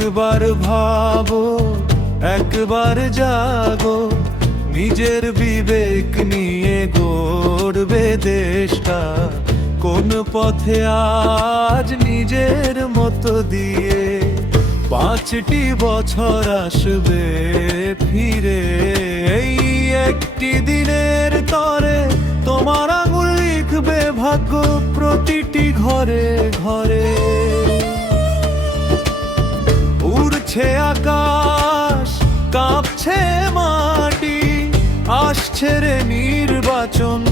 একবার ভাবো, একবার জাগো, নিজের বিবেক নিয়ে গড়বে দেশটা। কোন পথে আজ নিজের মতো দিয়ে 5টি বছর আসবে ফিরে। এই একটি দিনের তরে তোমার আঙুল লিখবে ভাগ্য প্রতিটি ঘরে ঘরে। উড়ছে আকাশ, কাঁপছে মাটি, আসছে রে নির্বাচন।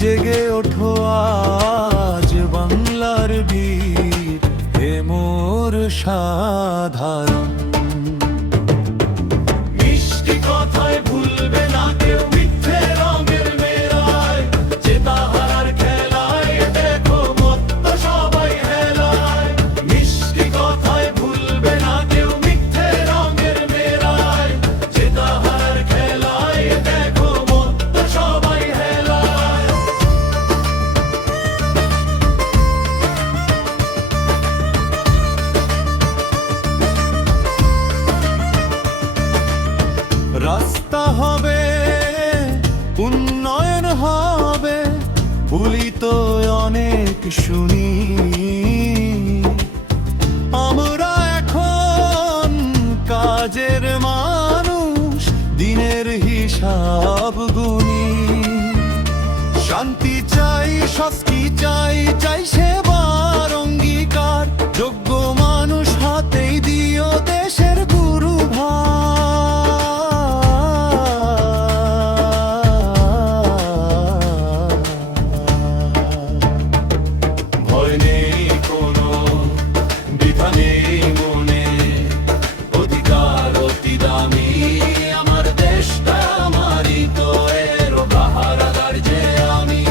জেগে ওঠো আজ বাংলার বীর, হে মোর সাধারণ। মিষ্টি কথায় ভুলবে না কেউ মিথ্যে রঙের মেলায়, জেতা হারার খেলায় দেখো মত্ত সবাই হেলায়। মিষ্টি কথায় ভুলবে না কেউ মিথ্যে রঙের মেলায়, জেতা হারার খেলায় দেখো মত্ত সবাই হেলায়। রাস্তা হবে, উন্নয়ন হবে, বলি তো অনেক শুনি। আমরা এখন কাজের মানুষ, দিনের হিসাব গুনি। শান্তি চাই, স্বস্তি চাই, চাই সেবার অঙ্গীকার। যোগ্য মানুষ হাতেই দিও দেশের গুরুভার। ভয় নেই কোনো, দ্বিধা নেই মনে, অধিকার অতি দামি, আমার দেশটা আমারই তো, এর পাহারাদার যে আমি।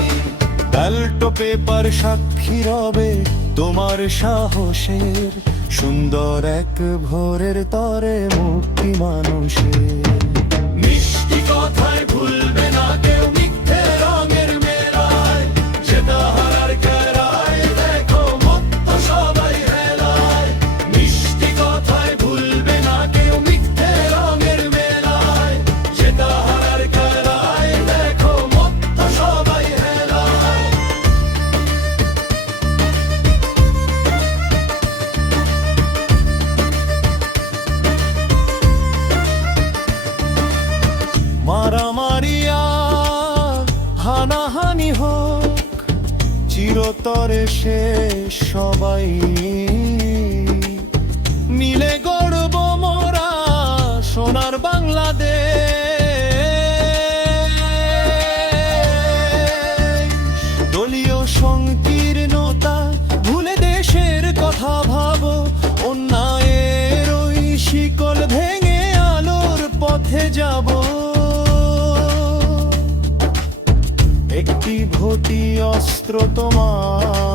ব্যালট পেপার সাক্ষী রবে তোমার সাহসের, সুন্দর এক ভোরের তরে মুক্তি মানুষের। মিষ্টি কথায় ভুলবে না কেউ মিথ্যে রঙের মেলায়, জেতা হারার খেলায় দেখো মত্ত সবাই হেলায়। মিষ্টি কথায় ভুলবে না কেউ মিথ্যে রঙের মেলায়, জেতা হারার খেলায় দেখো মত্ত সবাই হেলায়। মারামারি আর হানাহানি হোক, চিরতরে শেষ সবাই মিলে গড়ব মোরা সোনার বাংলাদেশ। দলীয় সংকীর্ণতা ভুলে দেশের কথা ভাবো, অন্যায়ের ওই শিকল ভেঙে আলোর পথে যাব। একটি ভোটই অস্ত্র তোমার,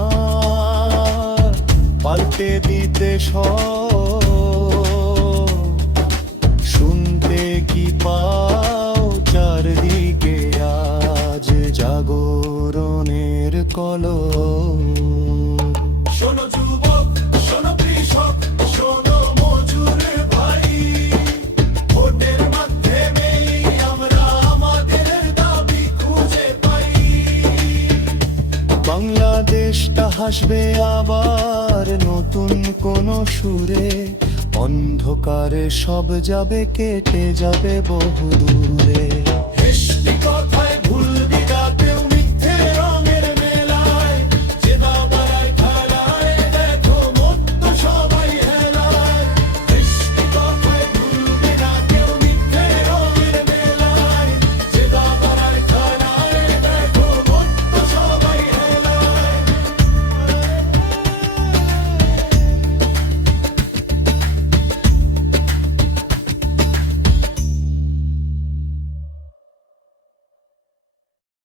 পাল্টে দিতে সব। শুনতে কি পাও চারদিকে আজ জাগরণের কলম। শোনো যুবক, শোনো কৃষক, শোনো মজুর ভাই, ভোটের মাধ্যমেই আমরা আমাদের দাবি খুঁজে পাই। বাংলাদেশটা হাসবে আবার নতুন কোন সুরে, অন্ধকারে সব যাবে কেটে যাবে বহু দূরে।